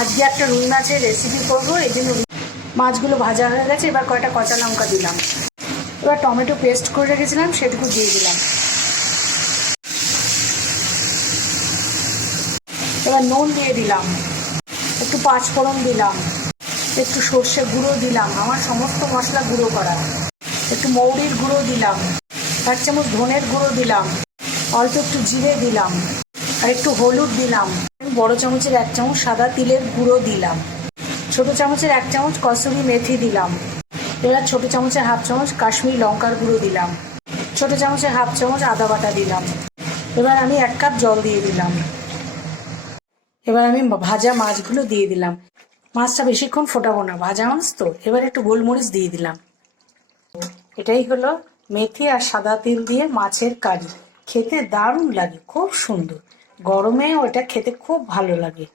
আজকে একটা রুই মাছের রেসিপি করবো, এই জন্য মাছগুলো ভাজা হয়ে গেছে। এবার কয়টা কাঁচা লঙ্কা দিলাম, এবার টমেটো পেস্ট করে রেখেছিলাম সেটুকু দিয়ে দিলাম। এবার নুন দিয়ে দিলাম, একটু পাঁচফোড়ন দিলাম, একটু সর্ষে গুঁড়ো দিলাম, আমার সমস্ত মশলা গুঁড়ো করা, একটু মৌরির গুঁড়ো দিলাম, 1 চামচ ধনের গুঁড়ো দিলাম, অল্প একটু জিরে দিলাম, আর একটু হলুদ দিলাম। বড় চামচের 1 চামচ সাদা তিলের গুঁড়ো দিলাম, ছোট চামচের 1 চামচ কসুরি মেথি দিলাম। এবার ছোট চামচের 1/2 চামচ কাশ্মীরি লঙ্কার গুঁড়ো দিলাম, ছোট চামচের 1/2 চামচ আদা বাটা দিলাম। এবার আমি 1 কাপ জল দিয়ে দিলাম। এবার আমি ভাজা মাছগুলো দিয়ে দিলাম। মাছটা বেশিক্ষণ ফোটাবো না, ভাজা মাছ তো। এবার একটু গোলমরিচ দিয়ে দিলাম। এটাই হলো মেথি আর সাদা তিল দিয়ে মাছের কারি। খেতে দারুণ লাগে, খুব সুন্দর। গরমে ওটা খেতে খুব ভালো লাগে।